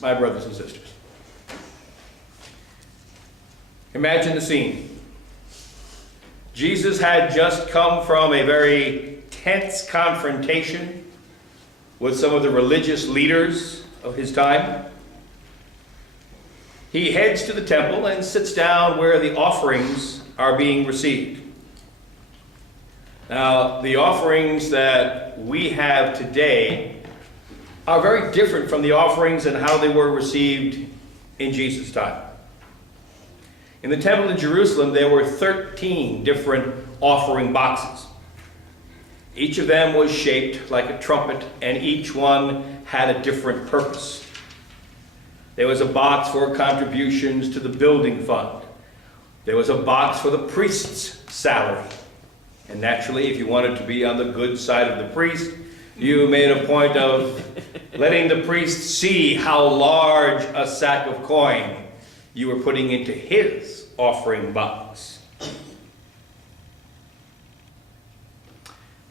my brothers and sisters. Imagine the scene. Jesus had just come from a very tense confrontation with some of the religious leaders of his time. He heads to the temple and sits down where the offerings are being received. Now, the offerings that we have today are very different from the offerings and how they were received in Jesus' time. In the temple in Jerusalem, there were 13 different offering boxes. Each of them was shaped like a trumpet, and each one had a different purpose. There was a box for contributions to the building fund. There was a box for the priest's salary. And naturally, if you wanted to be on the good side of the priest, you made a point of letting the priest see how large a sack of coin you were putting into his offering box.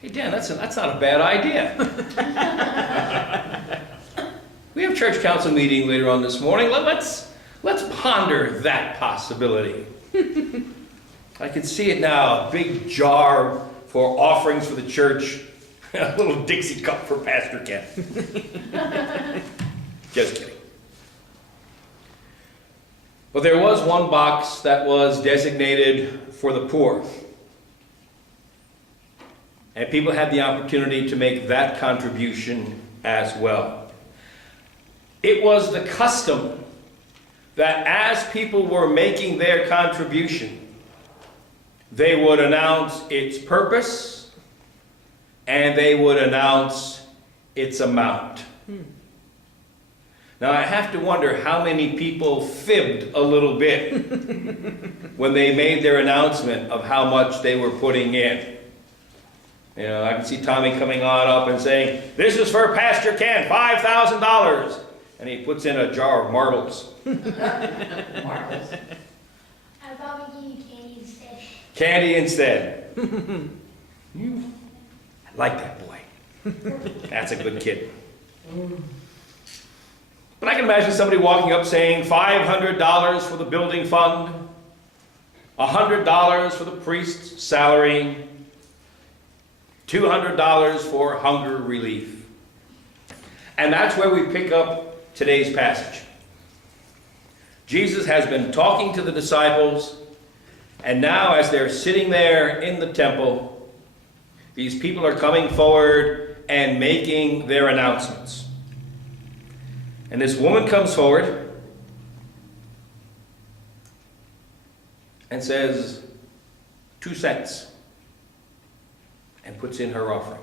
Hey, Dan, that's not a bad idea. We have church council meeting later on this morning. Let's ponder that possibility. I can see it now, a big jar for offerings for the church, a little Dixie cup for Pastor Ken. Just kidding. But there was one box that was designated for the poor. And people had the opportunity to make that contribution as well. It was the custom that as people were making their contribution, they would announce its purpose and they would announce its amount. Now, I have to wonder how many people fibbed a little bit when they made their announcement of how much they were putting in. You know, I can see Tommy coming on up and saying, "This is for Pastor Ken, $5,000. And he puts in a jar of marbles. Marbles. I'll probably give you candy instead. Candy instead. I like that boy. That's a good kid. But I can imagine somebody walking up saying $500 for the building fund, $100 for the priest's salary, $200 for hunger relief. And that's where we pick up today's passage. Jesus has been talking to the disciples, and now as they're sitting there in the temple, these people are coming forward and making their announcements. And this woman comes forward and says, 2 cents, and puts in her offering.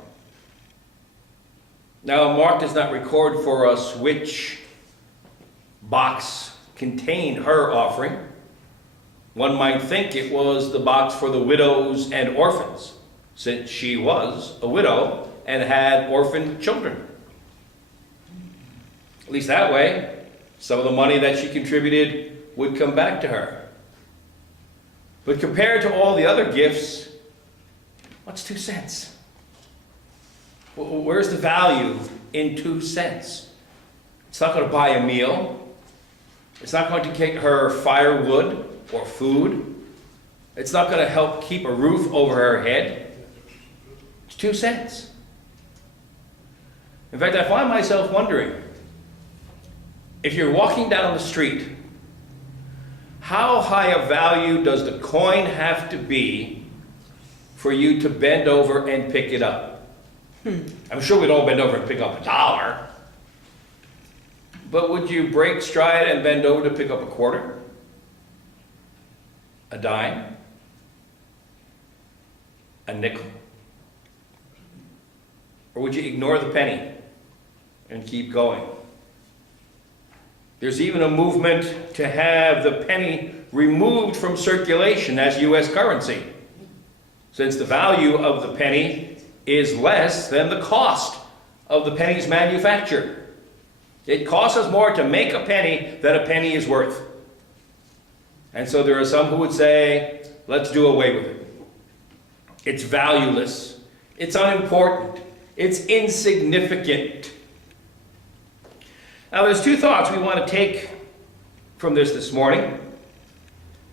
Now, Mark does not record for us which box contained her offering. One might think it was the box for the widows and orphans, since she was a widow and had orphan children. At least that way, some of the money that she contributed would come back to her. But compared to all the other gifts, what's 2 cents? Where's the value in 2 cents? It's not going to buy a meal. It's not going to get her firewood or food. It's not going to help keep a roof over her head. It's 2 cents. In fact, I find myself wondering, if you're walking down the street, how high a value does the coin have to be for you to bend over and pick it up? I'm sure we'd all bend over and pick up $1. But would you break stride and bend over to pick up a quarter? A dime? A nickel? Or would you ignore the penny and keep going? There's even a movement to have the penny removed from circulation as U.S. currency, since the value of the penny is less than the cost of the penny's manufacture. It costs us more to make a penny than a penny is worth. And so there are some who would say, let's do away with it. It's valueless. It's unimportant. It's insignificant. Now, there's two thoughts we want to take from this morning.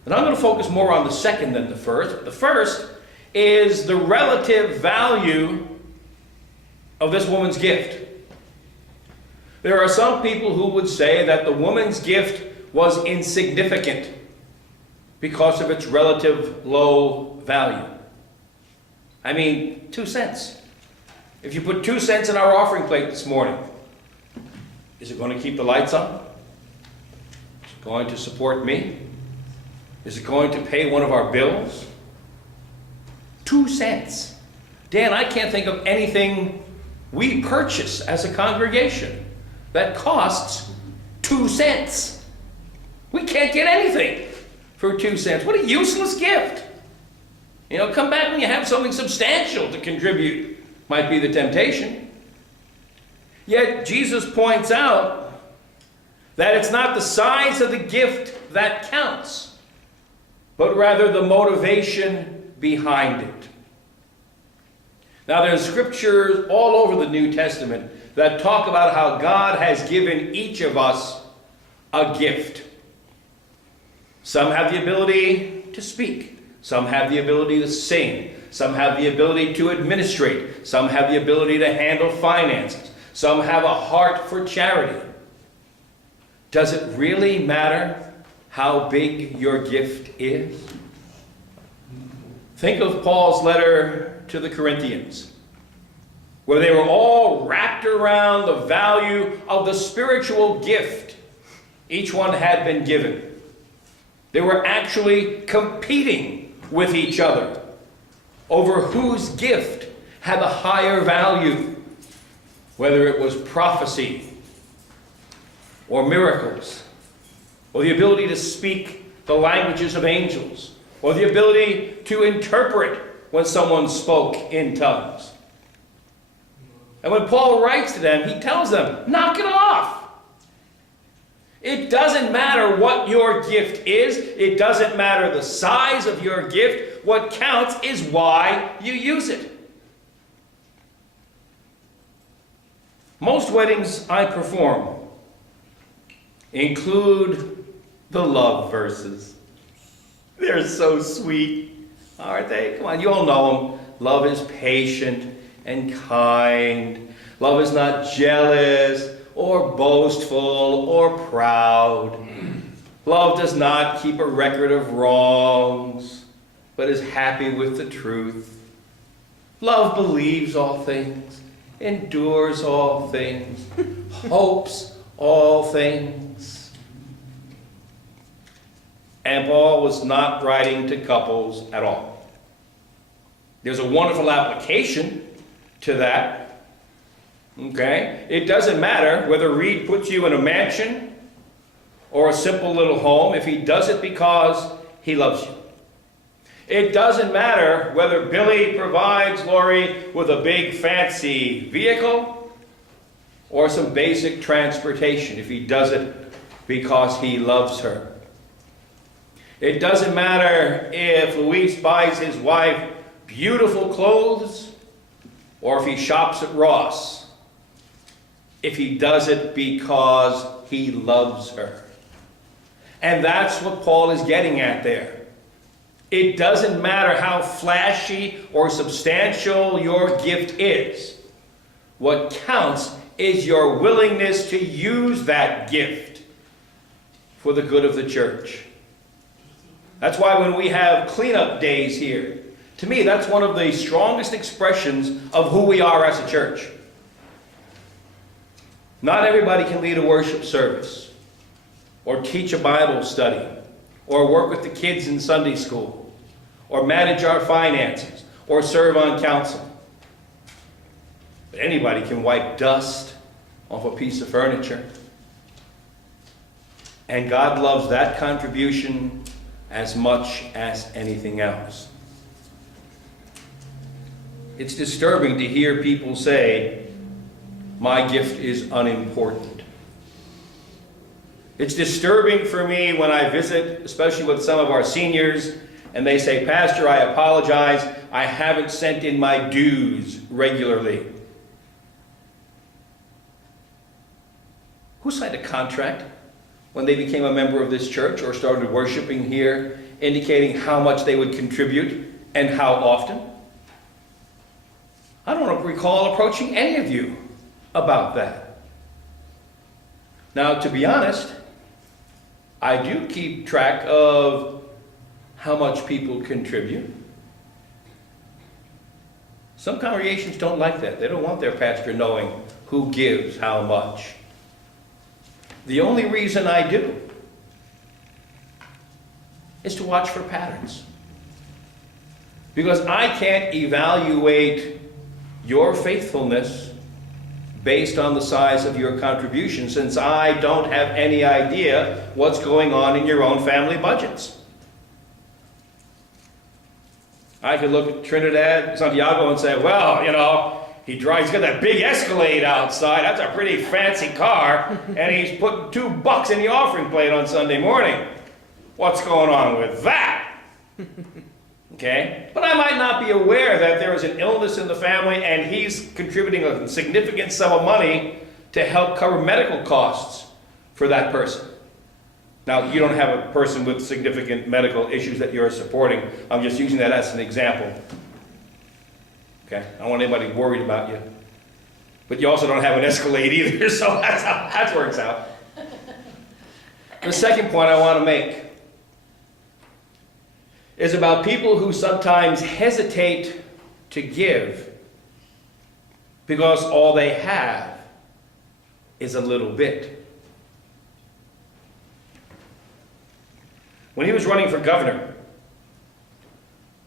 And I'm going to focus more on the second than the first. The first is the relative value of this woman's gift. There are some people who would say that the woman's gift was insignificant because of its relative low value. I mean, 2 cents. If you put 2 cents in our offering plate this morning, is it going to keep the lights on? Is it going to support me? Is it going to pay one of our bills? 2 cents. Dan, I can't think of anything we purchase as a congregation that costs 2 cents. We can't get anything for 2 cents. What a useless gift. You know, come back when you have something substantial to contribute, might be the temptation. Yet Jesus points out that it's not the size of the gift that counts, but rather the motivation behind it. Now, there's scriptures all over the New Testament that talk about how God has given each of us a gift. Some have the ability to speak. Some have the ability to sing. Some have the ability to administrate. Some have the ability to handle finances. Some have a heart for charity. Does it really matter how big your gift is? Think of Paul's letter to the Corinthians, where they were all wrapped around the value of the spiritual gift each one had been given. They were actually competing with each other over whose gift had the higher value, whether it was prophecy or miracles, or the ability to speak the languages of angels, or the ability to interpret when someone spoke in tongues. And when Paul writes to them, he tells them, knock it off. It doesn't matter what your gift is. It doesn't matter the size of your gift. What counts is why you use it. Most weddings I perform include the love verses. They're so sweet, aren't they? Come on, you all know them. Love is patient and kind. Love is not jealous or boastful or proud. Love does not keep a record of wrongs, but is happy with the truth. Love believes all things, endures all things, hopes all things. And Paul was not writing to couples at all. There's a wonderful application to that. Okay? It doesn't matter whether Reed puts you in a mansion or a simple little home if he does it because he loves you. It doesn't matter whether Billy provides Lori with a big fancy vehicle or some basic transportation if he does it because he loves her. It doesn't matter if Luis buys his wife beautiful clothes or if he shops at Ross. If he does it because he loves her. And that's what Paul is getting at there. It doesn't matter how flashy or substantial your gift is. What counts is your willingness to use that gift for the good of the church. That's why when we have cleanup days here, to me that's one of the strongest expressions of who we are as a church. Not everybody can lead a worship service, or teach a Bible study, or work with the kids in Sunday school, or manage our finances, or serve on council. But anybody can wipe dust off a piece of furniture. And God loves that contribution as much as anything else. It's disturbing to hear people say, my gift is unimportant. It's disturbing for me when I visit, especially with some of our seniors, and they say, Pastor, I apologize, I haven't sent in my dues regularly. Who signed a contract when they became a member of this church or started worshiping here, indicating how much they would contribute and how often? I don't recall approaching any of you about that. Now, to be honest, I do keep track of how much people contribute. Some congregations don't like that. They don't want their pastor knowing who gives how much. The only reason I do is to watch for patterns. Because I can't evaluate your faithfulness based on the size of your contribution, since I don't have any idea what's going on in your own family budgets. I could look at Trinidad, Santiago, and say, well, you know, he's got that big Escalade outside. That's a pretty fancy car, and he's putting $2 in the offering plate on Sunday morning. What's going on with that? Okay? But I might not be aware that there is an illness in the family and he's contributing a significant sum of money to help cover medical costs for that person. Now, you don't have a person with significant medical issues that you're supporting. I'm just using that as an example. Okay? I don't want anybody worried about you. But you also don't have an Escalade either, so that's how that works out. The second point I want to make is about people who sometimes hesitate to give because all they have is a little bit. When he was running for governor,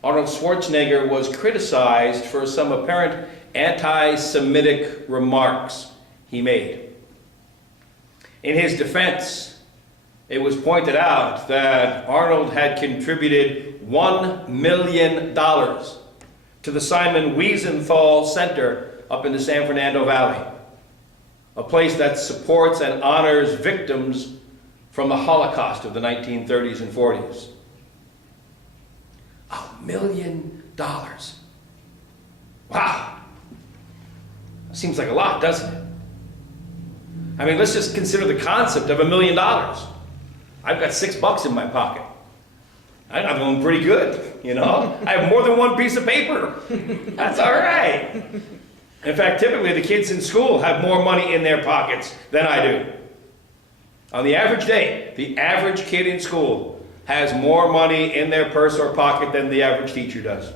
Arnold Schwarzenegger was criticized for some apparent anti-Semitic remarks he made. In his defense, it was pointed out that Arnold had contributed $1 million to the Simon Wiesenthal Center up in the San Fernando Valley, a place that supports and honors victims from the Holocaust of the 1930s and 40s. $1 million. Wow. Seems like a lot, doesn't it? I mean, let's just consider the concept of $1 million. I've got $6 in my pocket. I'm doing pretty good, you know? I have more than one piece of paper. That's all right. In fact, typically the kids in school have more money in their pockets than I do. On the average day, the average kid in school has more money in their purse or pocket than the average teacher does.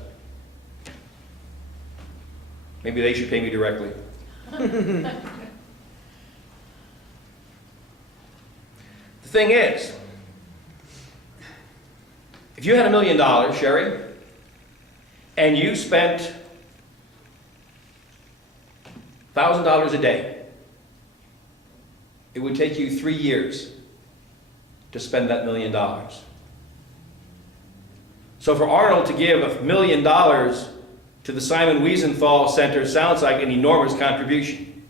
Maybe they should pay me directly. The thing is, if you had $1 million, Sherry, and you spent $1,000 a day, it would take you 3 years to spend that $1 million. So for Arnold to give $1 million to the Simon Wiesenthal Center sounds like an enormous contribution.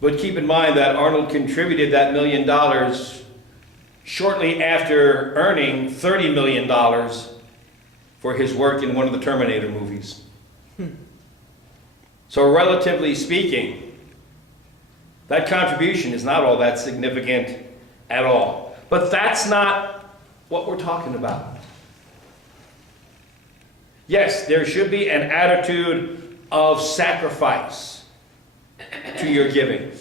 But keep in mind that Arnold contributed that $1 million shortly after earning $30 million for his work in one of the Terminator movies. So relatively speaking, that contribution is not all that significant at all. But that's not what we're talking about. Yes, there should be an attitude of sacrifice to your giving.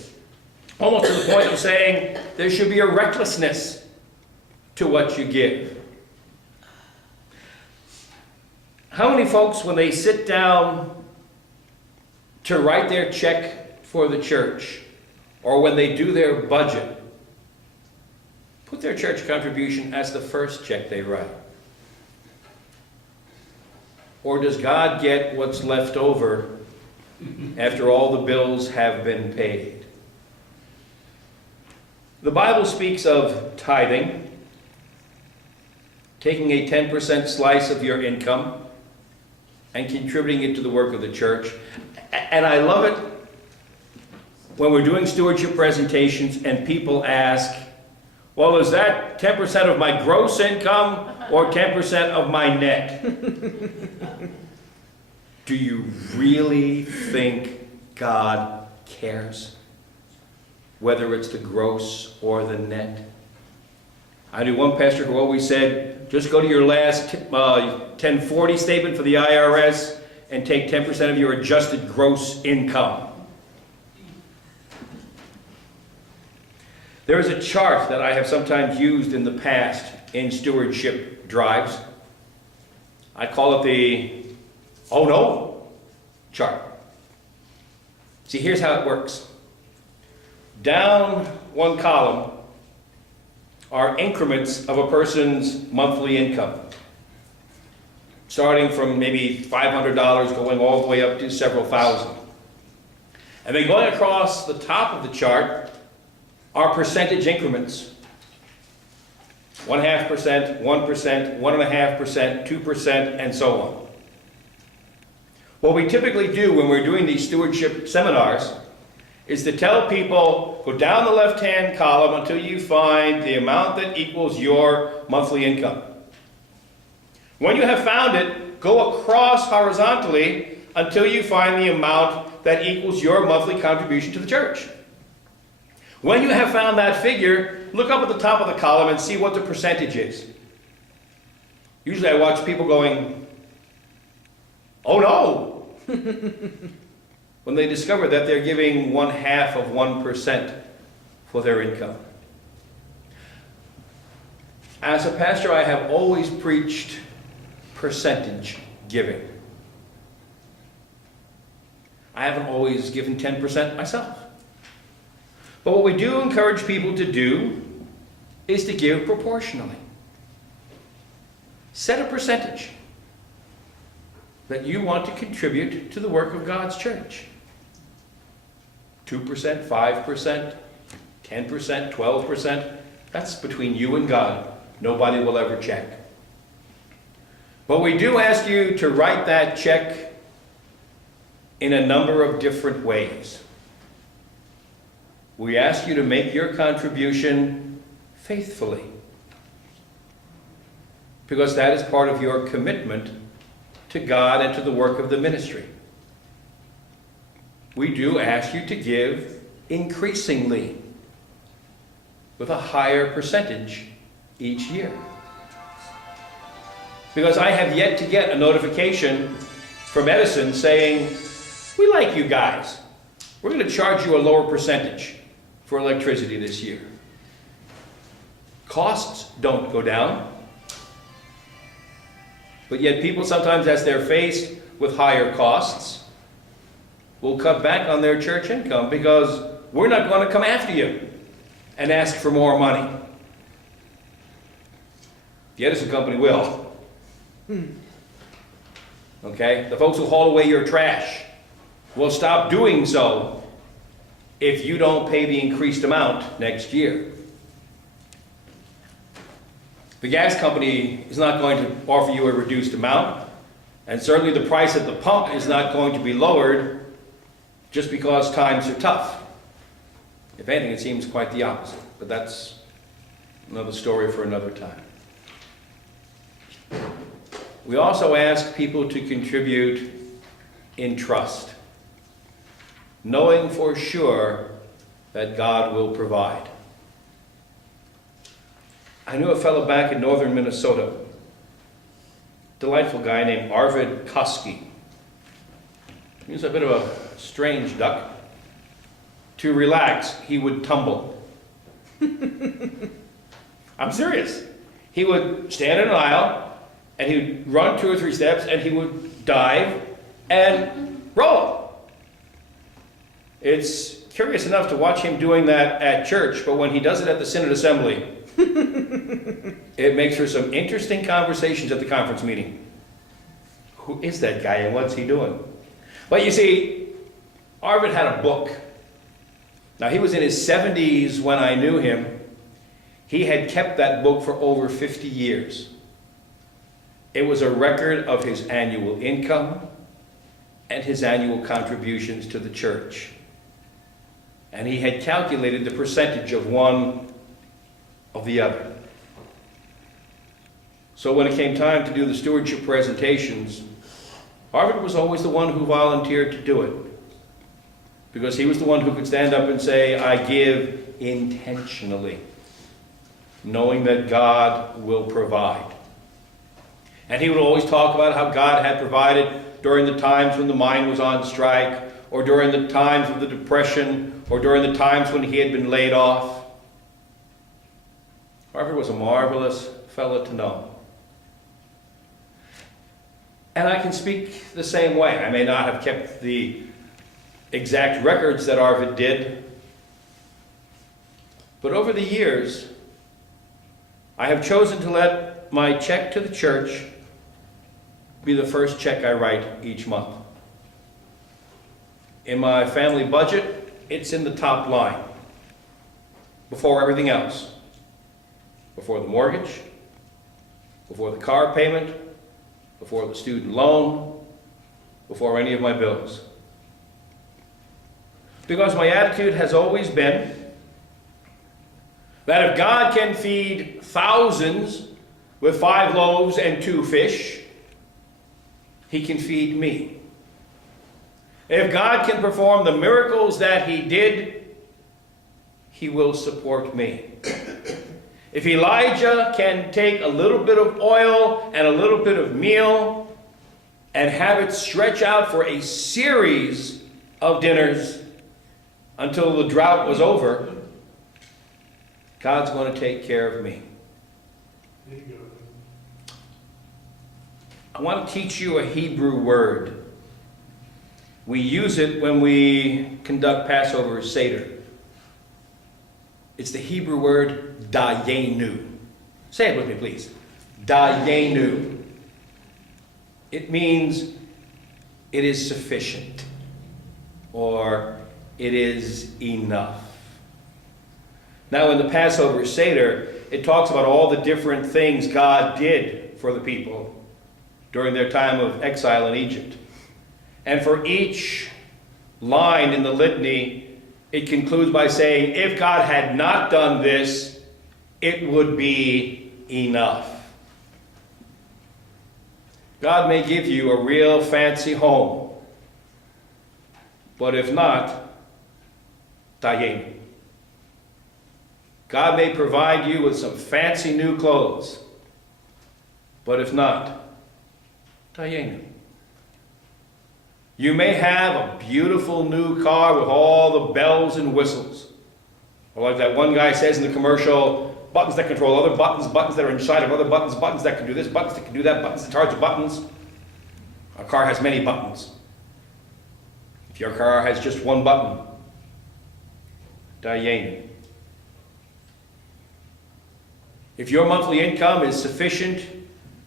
Almost to the point of saying there should be a recklessness to what you give. How many folks, when they sit down to write their check for the church, or when they do their budget, put their church contribution as the first check they write? Or does God get what's left over after all the bills have been paid? The Bible speaks of tithing, taking a 10% slice of your income and contributing it to the work of the church. And I love it when we're doing stewardship presentations and people ask, well, is that 10% of my gross income or 10% of my net? Do you really think God cares? whether it's the gross or the net. I knew one pastor who always said, just go to your last 1040 statement for the IRS and take 10% of your adjusted gross income. There is a chart that I have sometimes used in the past in stewardship drives. I call it the "oh no" chart. See, here's how it works. Down one column are increments of a person's monthly income, starting from maybe $500 going all the way up to several thousand. And then going across the top of the chart are percentage increments. 0.5%, 1%, 1.5%, 2%, and so on. What we typically do when we're doing these stewardship seminars is to tell people, go down the left-hand column until you find the amount that equals your monthly income. When you have found it, go across horizontally until you find the amount that equals your monthly contribution to the church. When you have found that figure, look up at the top of the column and see what the percentage is. Usually I watch people going, "oh no," when they discover that they're giving 0.5% for their income. As a pastor, I have always preached percentage giving. I haven't always given 10% myself. But what we do encourage people to do is to give proportionally. Set a percentage that you want to contribute to the work of God's church. 2%, 5%, 10%, 12%. That's between you and God. Nobody will ever check. But we do ask you to write that check in a number of different ways. We ask you to make your contribution faithfully, because that is part of your commitment to God and to the work of the ministry. We do ask you to give increasingly, with a higher percentage each year. Because I have yet to get a notification from Edison saying, "we like you guys. We're going to charge you a lower percentage for electricity this year." Costs don't go down. But yet people sometimes, as they're faced with higher costs, will cut back on their church income because we're not going to come after you and ask for more money. The Edison company will. Okay? The folks who haul away your trash will stop doing so if you don't pay the increased amount next year. The gas company is not going to offer you a reduced amount, and certainly the price at the pump is not going to be lowered just because times are tough. If anything, it seems quite the opposite, but that's another story for another time. We also ask people to contribute in trust, knowing for sure that God will provide. I knew a fellow back in northern Minnesota, delightful guy named Arvid Koski. He was a bit of a strange duck. To relax, he would tumble. I'm serious. He would stand in an aisle, and he would run 2 or 3 steps, and he would dive and roll. It's curious enough to watch him doing that at church, but when he does it at the Synod Assembly, it makes for some interesting conversations at the conference meeting. Who is that guy and what's he doing? But you see, Arvid had a book. Now, he was in his 70s when I knew him. He had kept that book for over 50 years. It was a record of his annual income and his annual contributions to the church. And he had calculated the percentage of one of the other. So when it came time to do the stewardship presentations, Arvid was always the one who volunteered to do it. because he was the one who could stand up and say, I give intentionally, knowing that God will provide. And he would always talk about how God had provided during the times when the mine was on strike, or during the times of the Depression, or during the times when he had been laid off. Harvard was a marvelous fellow to know. And I can speak the same way. I may not have kept the exact records that Arvid did, but over the years, I have chosen to let my check to the church be the first check I write each month. In my family budget, it's in the top line, before everything else. Before the mortgage, before the car payment, before the student loan, before any of my bills. Because my attitude has always been that if God can feed thousands with 5 loaves and 2 fish, he can feed me. If God can perform the miracles that he did, he will support me. If Elijah can take a little bit of oil and a little bit of meal and have it stretch out for a series of dinners until the drought was over, God's going to take care of me. There you go. I want to teach you a Hebrew word. We use it when we conduct Passover Seder. It's the Hebrew word dayenu. Say it with me, please. Dayenu. It means it is sufficient, or it is enough. Now in the Passover Seder, it talks about all the different things God did for the people during their time of exile in Egypt. And for each line in the litany, it concludes by saying, if God had not done this, it would be enough. God may give you a real fancy home, but if not, dayenu. God may provide you with some fancy new clothes, but if not, dayenu. You may have a beautiful new car with all the bells and whistles. Or like that one guy says in the commercial, buttons that control other buttons, buttons that are inside of other buttons, buttons that can do this, buttons that can do that, buttons in charge of buttons. A car has many buttons. If your car has just one button, dayenu. If your monthly income is sufficient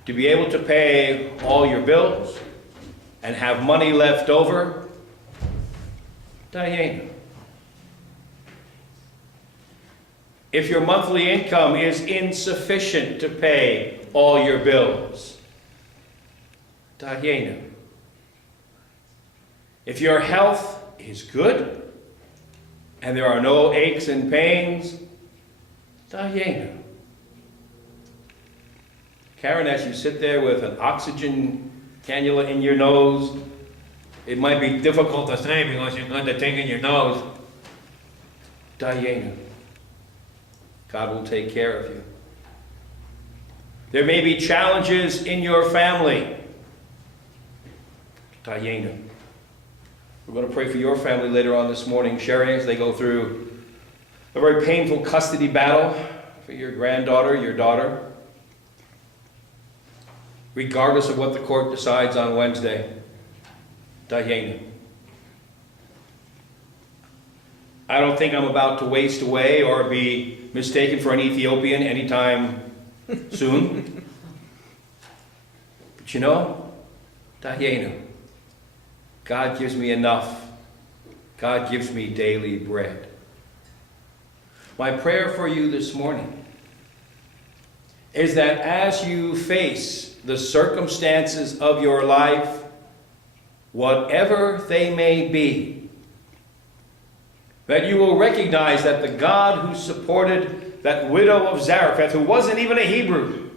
to be able to pay all your bills and have money left over, dayenu. If your monthly income is insufficient to pay all your bills, dayenu. If your health is good and there are no aches and pains, dayenu. Karen, as you sit there with an oxygen cannula in your nose, it might be difficult to say because you've got the thing in your nose, dayenu. God will take care of you. There may be challenges in your family, dayenu. We're going to pray for your family later on this morning, Sherry, as they go through a very painful custody battle for your granddaughter, your daughter. Regardless of what the court decides on Wednesday, dayenu. I don't think I'm about to waste away or be mistaken for an Ethiopian anytime soon. But you know, dayenu. God gives me enough. God gives me daily bread. My prayer for you this morning is that as you face the circumstances of your life, whatever they may be, that you will recognize that the God who supported that widow of Zarephath, who wasn't even a Hebrew,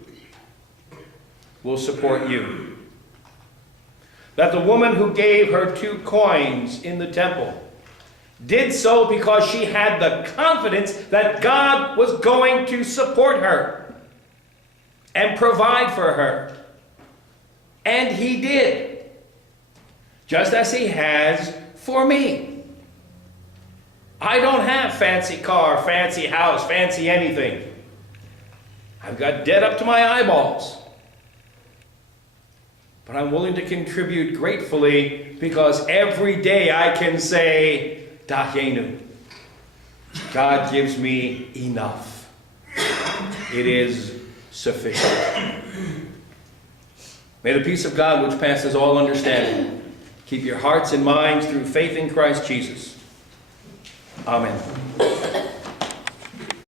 will support you. That the woman who gave her 2 coins in the temple did so because she had the confidence that God was going to support her and provide for her. And he did, just as he has for me. I don't have fancy car, fancy house, fancy anything. I've got debt up to my eyeballs. But I'm willing to contribute gratefully because every day I can say, Dachenu. God gives me enough. It is sufficient. May the peace of God, which passes all understanding, keep your hearts and minds through faith in Christ Jesus. Amen.